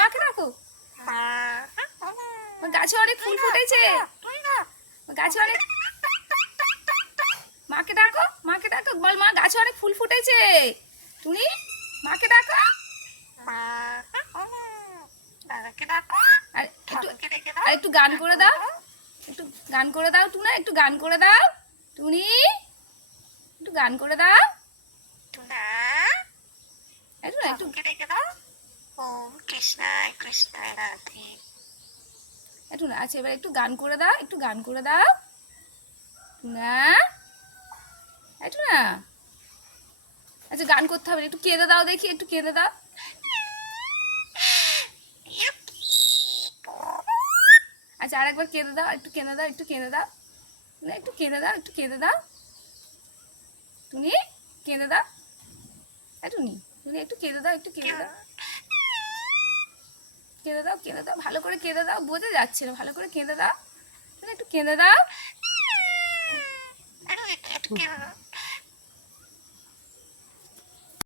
মাকে ডাকো। গাছে অনেক ফুল ফুটেছে, গাছে অনেক, মাকে ডাকো, মাকে ডাকো, বল মা গাছে অনেক ফুল ফুটেছে। তুমি মাকে ডাকো। আর একটু গান করে দাও, একটু গান করে দাও টুনা, একটু গান করে দাও টুনি, একটু গান করে দাও। একটু একটু না, আচ্ছা এবার একটু গান করে দাও, একটু গান করে দাও না, একটু না। আচ্ছা গান করতে হবে, একটু কেঁদে দাও দেখি, একটু কেঁদে দাও। আচ্ছা আরেকবার কেঁদে দাও, একটু কেঁদে দাও, একটু কেঁদে দাও, একটু কেঁদে দাও, একটু কেঁদে দাও তুমি, কেঁদে দাও। টুনি তুমি একটু কেঁদে দাও, একটু কেঁদে দাও, কেঁদে দাও, কেঁদে দাও, ভালো করে কেঁদে দাও, বোঝা যাচ্ছে না, ভালো করে কেঁদে দাও, একটু কেঁদে দাও।